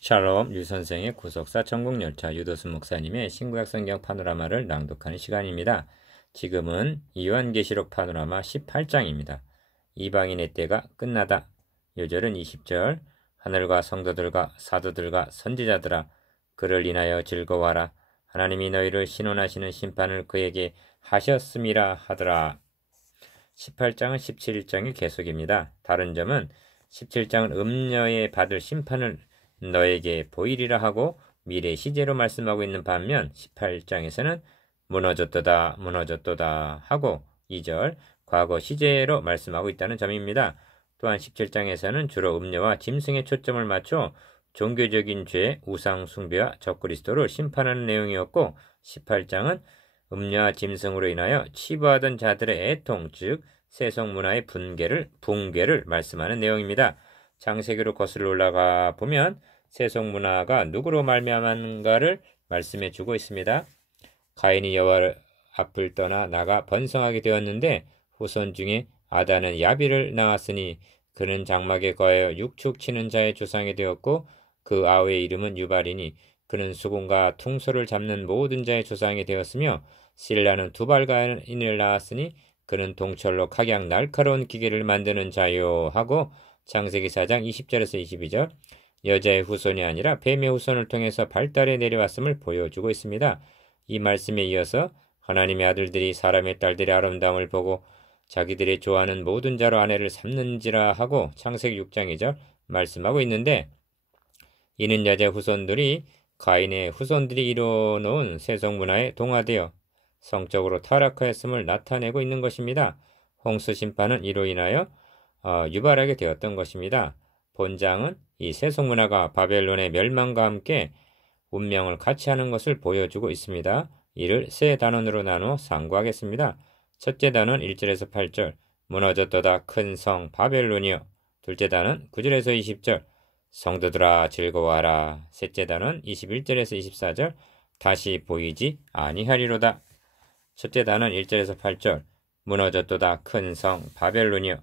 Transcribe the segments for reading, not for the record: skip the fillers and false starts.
샬롬 류선생의 구속사 천국열차 유도수 목사님의 신구약 성경 파노라마를 낭독하는 시간입니다. 지금은 요한계시록 파노라마 18장입니다. 이방인의 때가 끝나다. 요절은 20절. 하늘과 성도들과 사도들과 선지자들아 그를 인하여 즐거워하라. 하나님이 너희를 신원하시는 심판을 그에게 하셨음이라 하더라. 18장은 17장의 계속입니다. 다른 점은 17장은 음녀에 받을 심판을 너에게 보이리라 하고 미래 시제로 말씀하고 있는 반면 18장에서는 무너졌도다 무너졌도다 하고 2절 과거 시제로 말씀하고 있다는 점입니다. 또한 17장에서는 주로 음녀와 짐승에 초점을 맞춰 종교적인 죄, 우상 숭배와 적그리스도를 심판하는 내용이었고 18장은 음녀와 짐승으로 인하여 치부하던 자들의 애통, 즉 세속 문화의 붕괴를 말씀하는 내용입니다. 창세기로 거슬러 올라가 보면 세속 문화가 누구로 말미암았는가를 말씀해 주고 있습니다. 가인이 여호와 앞을 떠나 나가 번성하게 되었는데 후손 중에 아담은 야벨을 낳았으니 그는 장막에 거하여 육축 치는 자의 조상이 되었고 그 아우의 이름은 유발이니 그는 수금과 퉁소를 잡는 모든 자의 조상이 되었으며 실라는 두발가인을 낳았으니 그는 동철로 각양 날카로운 기계를 만드는 자요 하고 창세기 4장 20절에서 22절 여자의 후손이 아니라 뱀의 후손을 통해서 발달해 내려왔음을 보여주고 있습니다. 이 말씀에 이어서 하나님의 아들들이 사람의 딸들의 아름다움을 보고 자기들이 좋아하는 모든 자로 아내를 삼는지라 하고 창세기 6장 2절 말씀하고 있는데 이는 여자의 후손들이 가인의 후손들이 이뤄놓은 세속 문화에 동화되어 성적으로 타락하였음을 나타내고 있는 것입니다. 홍수 심판은 이로 인하여 유발하게 되었던 것입니다. 본장은 이 세속 문화가 바벨론의 멸망과 함께 운명을 같이 하는 것을 보여주고 있습니다. 이를 세 단원으로 나누어 상고하겠습니다. 첫째 단원 1절에서 8절 무너졌도다 큰 성 바벨론이여. 둘째 단원 9절에서 20절 성도들아 즐거워하라. 셋째 단원 21절에서 24절 다시 보이지 아니하리로다. 첫째 단원 1절에서 8절 무너졌도다 큰 성 바벨론이여.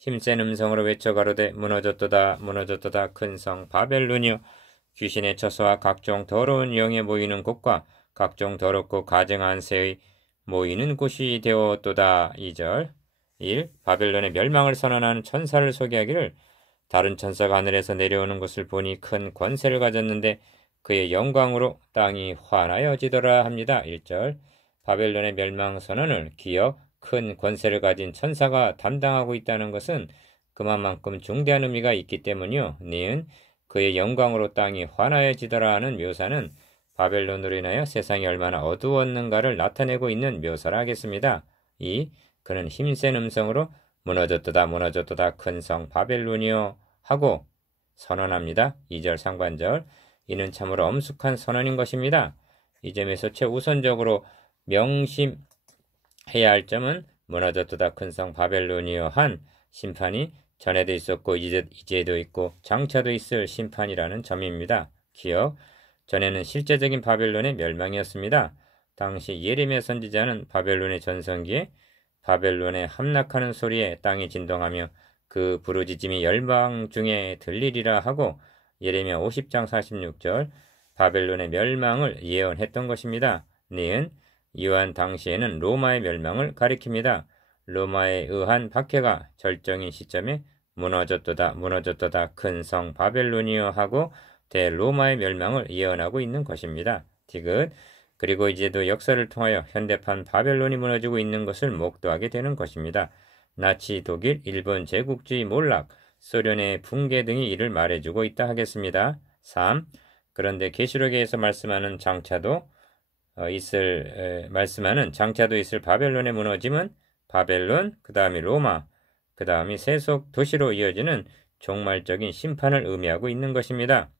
힘센 음성으로 외쳐 가로되 무너졌도다 무너졌도다 큰 성 바벨론이여. 귀신의 처소와 각종 더러운 영에 모이는 곳과 각종 더럽고 가증한 새의 모이는 곳이 되었도다. 2절 1. 바벨론의 멸망을 선언하는 천사를 소개하기를 다른 천사가 하늘에서 내려오는 것을 보니 큰 권세를 가졌는데 그의 영광으로 땅이 환하여지더라 합니다. 1절 바벨론의 멸망 선언을 기어 큰 권세를 가진 천사가 담당하고 있다는 것은 그만큼 중대한 의미가 있기 때문이요. 니은 그의 영광으로 땅이 환하여지더라 하는 묘사는 바벨론으로 인하여 세상이 얼마나 어두웠는가를 나타내고 있는 묘사라 하겠습니다. 2. 그는 힘센 음성으로 무너졌도다 무너졌도다 큰 성 바벨론이요 하고 선언합니다. 2절 상반절 이는 참으로 엄숙한 선언인 것입니다. 이 점에서 최우선적으로 명심해야 할 점은 무너졌도다 큰 성 바벨론이요 한 심판이 전에도 있었고 이제도 있고 장차도 있을 심판이라는 점입니다. 기억 전에는 실제적인 바벨론의 멸망이었습니다. 당시 예레미야 선지자는 바벨론의 전성기에 바벨론에 함락하는 소리에 땅이 진동하며 그 부르짖음이 열방 중에 들리리라 하고 예레미야 50장 46절 바벨론의 멸망을 예언했던 것입니다. 니은 이러한 당시에는 로마의 멸망을 가리킵니다. 로마에 의한 박해가 절정인 시점에 무너졌도다 무너졌도다 큰 성 바벨론이여 하고 대로마의 멸망을 예언하고 있는 것입니다. 디귿 그리고 이제도 역사를 통하여 현대판 바벨론이 무너지고 있는 것을 목도하게 되는 것입니다. 나치, 독일, 일본 제국주의 몰락, 소련의 붕괴 등이 이를 말해주고 있다 하겠습니다. 3. 그런데 계시록에서 말씀하는 장차도 있을 바벨론의 무너짐은 바벨론, 그 다음이 로마, 그 다음이 세속 도시로 이어지는 종말적인 심판을 의미하고 있는 것입니다.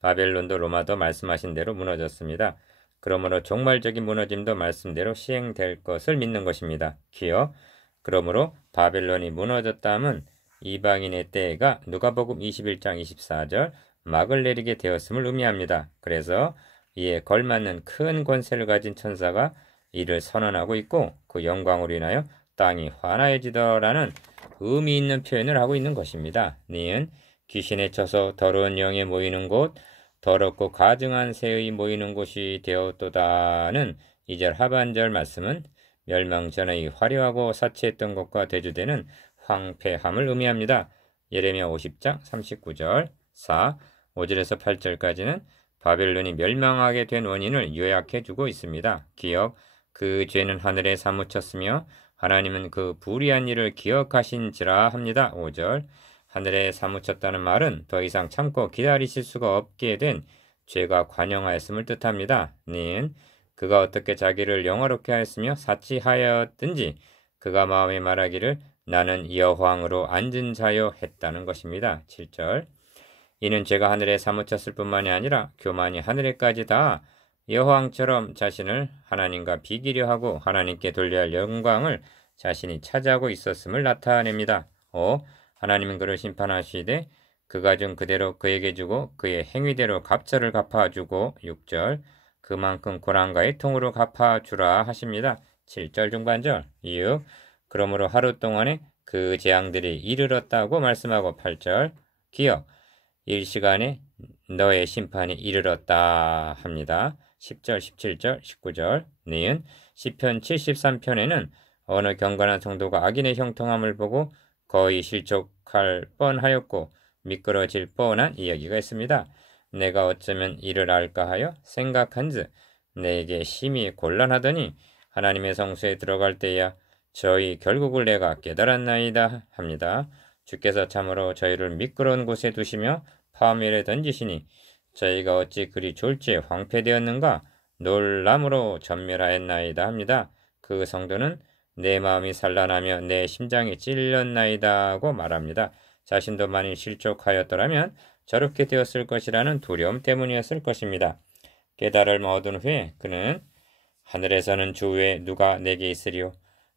바벨론도 로마도 말씀하신 대로 무너졌습니다. 그러므로 종말적인 무너짐도 말씀대로 시행될 것을 믿는 것입니다. 기어 그러므로 바벨론이 무너졌다면 이방인의 때가 누가복음 21장 24절 막을 내리게 되었음을 의미합니다. 그래서 이에 걸맞는 큰 권세를 가진 천사가 이를 선언하고 있고 그 영광으로 인하여 땅이 환하여지더라는 의미 있는 표현을 하고 있는 것입니다. 니은 귀신에 쳐서 더러운 영에 모이는 곳, 더럽고 가증한 새의 모이는 곳이 되었도다는 2절 하반절 말씀은 멸망 전의 화려하고 사치했던 것과 대조되는 황폐함을 의미합니다. 예레미야 50장 39절 4, 5절에서 8절까지는 바벨론이 멸망하게 된 원인을 요약해주고 있습니다. 기억, 그 죄는 하늘에 사무쳤으며 하나님은 그 불의한 일을 기억하신지라 합니다. 5절, 하늘에 사무쳤다는 말은 더 이상 참고 기다리실 수가 없게 된 죄가 관영하였음을 뜻합니다. 는 그가 어떻게 자기를 영화롭게 하였으며 사치하였든지 그가 마음에 말하기를 나는 여호왕으로 앉은 자요 했다는 것입니다. 7절, 이는 죄가 하늘에 사무쳤을 뿐만이 아니라 교만이 하늘에까지 닿아 여호왕처럼 자신을 하나님과 비기려 하고 하나님께 돌려야 할 영광을 자신이 차지하고 있었음을 나타냅니다. 5. 하나님은 그를 심판하시되 그가 준 그대로 그에게 주고 그의 행위대로 갑절을 갚아주고 6절, 그만큼 고난과의 통으로 갚아주라 하십니다. 7절 중반절 6. 그러므로 하루 동안에 그 재앙들이 이르렀다고 말씀하고 8절, 기억, 일시간에 너의 심판이 이르렀다 합니다. 10절, 17절, 19절. 니은 시편 73편에는 어느 경건한 성도가 악인의 형통함을 보고 거의 실족할 뻔하였고 미끄러질 뻔한 이야기가 있습니다. 내가 어쩌면 이를 알까 하여 생각한즉 내게 심히 곤란하더니 하나님의 성소에 들어갈 때야 저희 결국을 내가 깨달았나이다 합니다. 주께서 참으로 저희를 미끄러운 곳에 두시며 파멸에 던지시니 저희가 어찌 그리 졸지에 황폐되었는가 놀람으로 전멸하였나이다 합니다. 그 성도는 내 마음이 산란하며 내 심장이 찔렸나이다 하고 말합니다. 자신도 만일 실족하였더라면 저렇게 되었을 것이라는 두려움 때문이었을 것입니다. 깨달음을 얻은 후에 그는 하늘에서는 주 외에 누가 내게 있으리요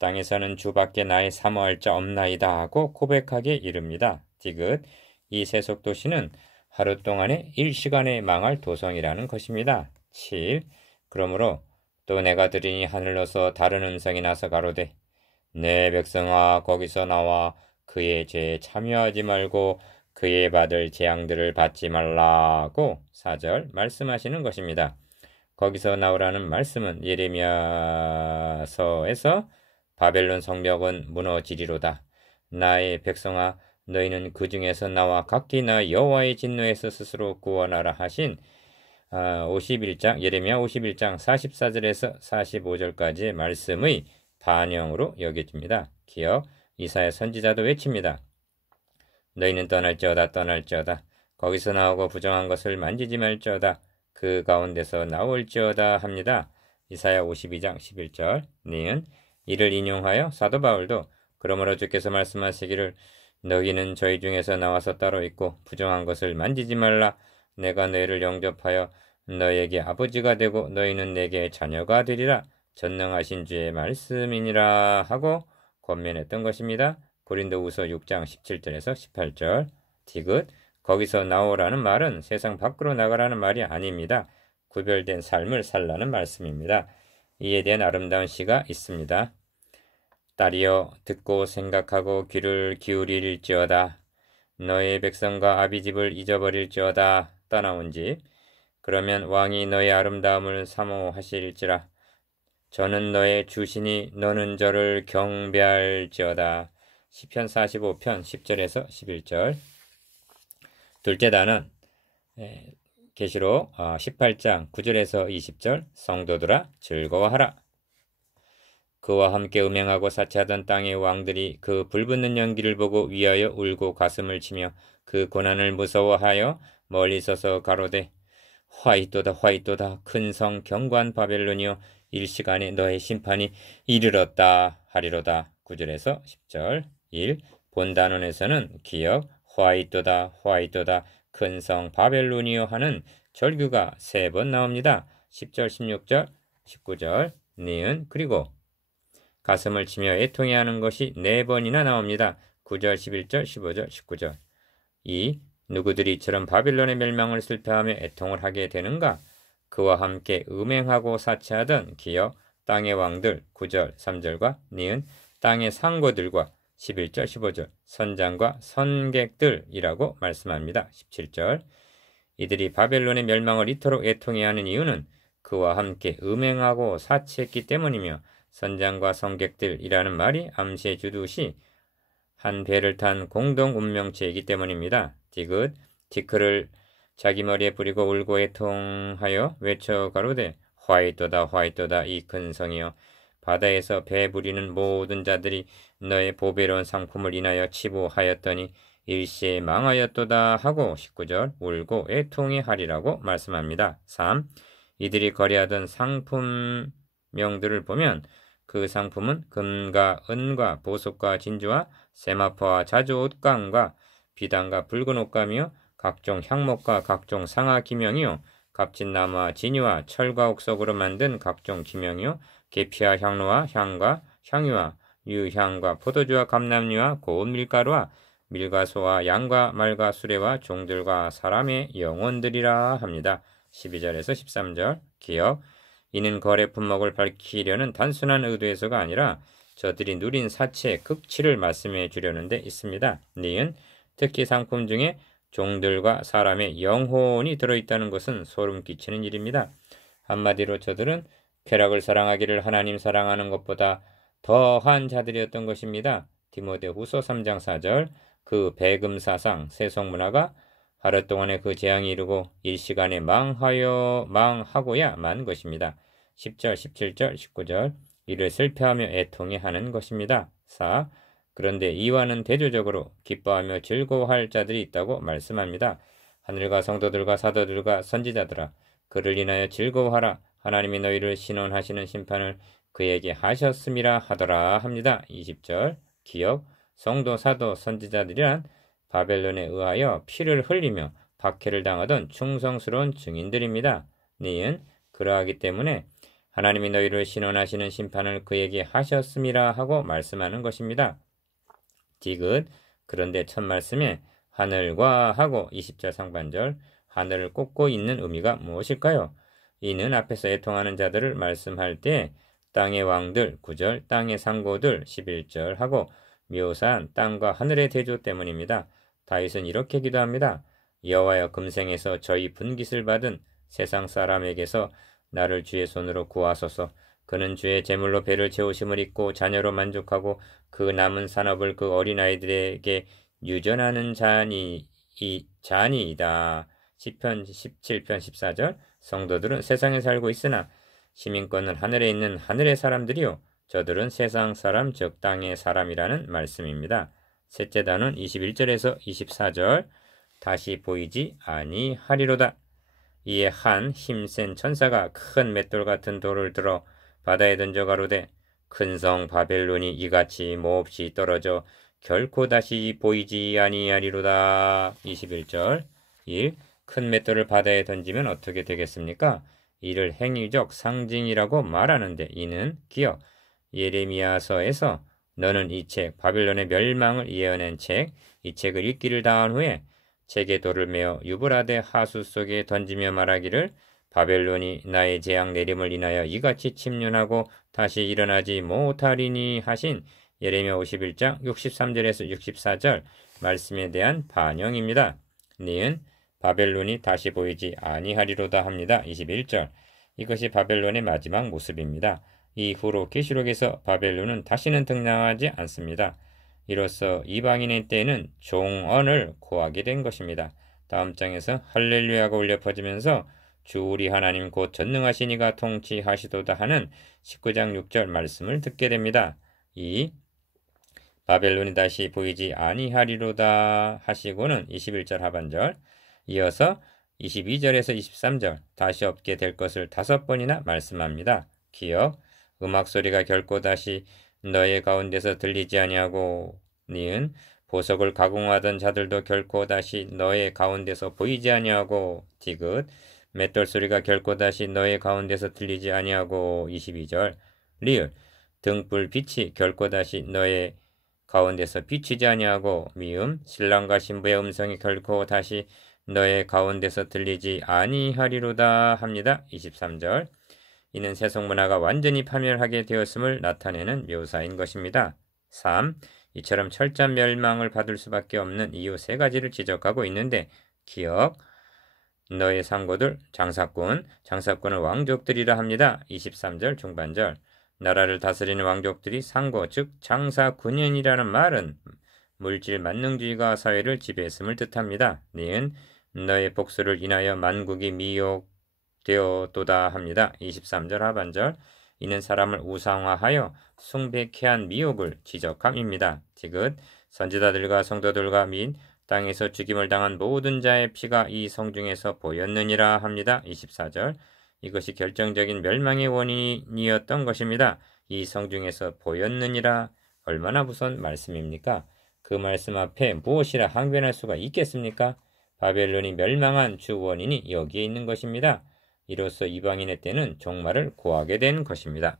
땅에서는 주밖에 나의 사모할 자 없나이다 하고 고백하게 이릅니다. 디귿, 이 세속도시는 하루 동안에 1시간에 망할 도성이라는 것입니다. 7. 그러므로 또 내가 들으니 하늘로서 다른 음성이 나서 가로되 내 백성아 거기서 나와 그의 죄에 참여하지 말고 그의 받을 재앙들을 받지 말라고 4절 말씀하시는 것입니다. 거기서 나오라는 말씀은 예레미야서에서 바벨론 성벽은 무너지리로다. 나의 백성아 너희는 그 중에서 나와 각기 나 여호와의 진노에서 스스로 구원하라 하신 51장 예레미야 51장 44절에서 45절까지의 말씀의 반영으로 여겨집니다. 기억, 이사야 선지자도 외칩니다. 너희는 떠날지어다 떠날지어다 거기서 나오고 부정한 것을 만지지 말지어다 그 가운데서 나올지어다 합니다. 이사야 52장 11절. 니은 이를 인용하여 사도 바울도 그러므로 주께서 말씀하시기를 너희는 저희 중에서 나와서 따로 있고 부정한 것을 만지지 말라 내가 너희를 영접하여 너희에게 아버지가 되고 너희는 내게 자녀가 되리라 전능하신 주의 말씀이니라 하고 권면했던 것입니다. 고린도후서 6장 17절에서 18절. 디귿, 거기서 나오라는 말은 세상 밖으로 나가라는 말이 아닙니다. 구별된 삶을 살라는 말씀입니다. 이에 대한 아름다운 시가 있습니다. 딸이여 듣고 생각하고 귀를 기울일지어다. 너의 백성과 아비집을 잊어버릴지어다. 떠나온 집. 그러면 왕이 너의 아름다움을 사모하실지라. 저는 너의 주시니 너는 저를 경배할지어다. 시편 45편 10절에서 11절. 둘째 단은 계시록 18장 9절에서 20절. 성도들아 즐거워하라. 그와 함께 음행하고 사치하던 땅의 왕들이 그 불붙는 연기를 보고 위하여 울고 가슴을 치며 그 고난을 무서워하여 멀리 서서 가로되 화이또다 화이또다 큰 성 견고한 바벨론이여 일시간에 너의 심판이 이르렀다 하리로다. 9절에서 10절. 1. 본단원에서는 기억 화이또다 화이또다 큰 성 바벨론이여 하는 절규가 3번 나옵니다. 10절 16절 19절. 니은 그리고 가슴을 치며 애통해하는 것이 4번이나 나옵니다. 9절 11절 15절 19절. 2. 누구들이 이처럼 바빌론의 멸망을 슬퍼하며 애통을 하게 되는가? 그와 함께 음행하고 사치하던 기억 땅의 왕들 9절 3절과 니은 땅의 상고들과 11절 15절 선장과 선객들이라고 말씀합니다. 17절 이들이 바벨론의 멸망을 이토록 애통해하는 이유는 그와 함께 음행하고 사치했기 때문이며 선장과 선객들이라는 말이 암시해 주듯이 한 배를 탄 공동 운명체이기 때문입니다. 디귿 디크를 자기 머리에 뿌리고 울고 애통하여 외쳐 가로되 화이토다 화이토다 이 큰 성이여 바다에서 배 부리는 모든 자들이 너의 보배로운 상품을 인하여 치부하였더니 일시에 망하였도다 하고 19절 울고 애통해 하리라고 말씀합니다. 3. 이들이 거래하던 상품명들을 보면 그 상품은 금과 은과 보석과 진주와 세마포와 자주 옷감과 비단과 붉은 옷감이요 각종 향목과 각종 상아 기명이요 값진 나무와 진이와 철과 옥석으로 만든 각종 기명이요 계피와 향로와 향과 향유와 유향과 포도주와 감람류와 고운 밀가루와 밀가소와 양과 말과 수레와 종들과 사람의 영혼들이라 합니다. 12절에서 13절 기억 이는 거래 품목을 밝히려는 단순한 의도에서가 아니라 저들이 누린 사치의 극치를 말씀해 주려는 데 있습니다. 니은 특히 상품 중에 종들과 사람의 영혼이 들어있다는 것은 소름 끼치는 일입니다. 한마디로 저들은 쾌락을 사랑하기를 하나님 사랑하는 것보다 더한 자들이었던 것입니다. 디모데후서 3장 4절 그 배금사상 세속문화가 하루 동안에 그 재앙이 이르고 일시간에 망하고야 만 것입니다. 10절, 17절, 19절 이를 슬퍼하며 애통해 하는 것입니다. 4. 그런데 이와는 대조적으로 기뻐하며 즐거워할 자들이 있다고 말씀합니다. 하늘과 성도들과 사도들과 선지자들아 그를 인하여 즐거워하라. 하나님이 너희를 신원하시는 심판을 그에게 하셨음이라 하더라 합니다. 20절 기억 성도 사도 선지자들이란 바벨론에 의하여 피를 흘리며 박해를 당하던 충성스러운 증인들입니다. 니은 그러하기 때문에 하나님이 너희를 신원하시는 심판을 그에게 하셨음이라 하고 말씀하는 것입니다. 디귿 그런데 첫 말씀에 하늘과 하고 20절 상반절 하늘을 꽂고 있는 의미가 무엇일까요? 이는 앞에서 애통하는 자들을 말씀할 때 땅의 왕들 9절 땅의 상고들 11절 하고 묘사한 땅과 하늘의 대조 때문입니다. 다윗은 이렇게 기도합니다. 여호와여 금생에서 저희 분깃을 받은 세상 사람에게서 나를 주의 손으로 구하소서. 그는 주의 제물로 배를 채우심을 잊고 자녀로 만족하고 그 남은 산업을 그 어린아이들에게 유전하는 잔이이다. 시편 17편 14절 성도들은 세상에 살고 있으나 시민권은 하늘에 있는 하늘의 사람들이요 저들은 세상 사람 즉 땅의 사람이라는 말씀입니다. 셋째 단은 21절에서 24절 다시 보이지 아니하리로다. 이에 한 힘센 천사가 큰 맷돌 같은 돌을 들어 바다에 던져 가로되 큰 성 바벨론이 이같이 몹시 떨어져 결코 다시 보이지 아니하리로다. 21절 1. 큰 맷돌을 바다에 던지면 어떻게 되겠습니까? 이를 행위적 상징이라고 말하는데 이는 기억 예레미야서에서 너는 이 책 바벨론의 멸망을 예언한 책 이 책을 읽기를 다한 후에 책에 돌을 메어 유브라데 하수 속에 던지며 말하기를 바벨론이 나의 재앙 내림을 인하여 이같이 침륜하고 다시 일어나지 못하리니 하신 예레미야 51장 63절에서 64절 말씀에 대한 반영입니다. 니은 바벨론이 다시 보이지 아니하리로다 합니다. 21절 이것이 바벨론의 마지막 모습입니다. 이후로 계시록에서 바벨론은 다시는 등장하지 않습니다. 이로써 이방인의 때에는 종언을 고하게 된 것입니다. 다음 장에서 할렐루야가 울려 퍼지면서 주 우리 하나님 곧 전능하신 이가 통치하시도다 하는 19장 6절 말씀을 듣게 됩니다. 2. 바벨론이 다시 보이지 아니하리로다 하시고는 21절 하반절 이어서 22절에서 23절 다시 없게 될 것을 5번이나 말씀합니다. 기억 음악 소리가 결코 다시 너의 가운데서 들리지 아니하고 니은 보석을 가공하던 자들도 결코 다시 너의 가운데서 보이지 아니하고 디귿 맷돌 소리가 결코 다시 너의 가운데서 들리지 아니하고 22절 리을 등불 빛이 결코 다시 너의 가운데서 비치지 아니하고 미음 신랑과 신부의 음성이 결코 다시 너의 가운데서 들리지 아니하리로다 합니다. 23절 이는 세속 문화가 완전히 파멸하게 되었음을 나타내는 묘사인 것입니다. 3. 이처럼 철저한 멸망을 받을 수밖에 없는 이유 세 가지를 지적하고 있는데 기억, 너의 상고들, 장사꾼은 왕족들이라 합니다. 23절 중반절 나라를 다스리는 왕족들이 상고 즉 장사군인이라는 말은 물질 만능주의가 사회를 지배했음을 뜻합니다. 니은 너의 복수를 인하여 만국이 미혹되었도다 합니다. 23절 하반절 이는 사람을 우상화하여 숭배케 한 미혹을 지적함입니다. 지긋 선지자들과 성도들과 및 땅에서 죽임을 당한 모든 자의 피가 이 성중에서 보였느니라 합니다. 24절 이것이 결정적인 멸망의 원인이었던 것입니다. 이 성중에서 보였느니라 얼마나 무서운 말씀입니까? 그 말씀 앞에 무엇이라 항변할 수가 있겠습니까? 바벨론이 멸망한 주 원인이 여기에 있는 것입니다. 이로써 이방인의 때는 종말을 고하게 된 것입니다.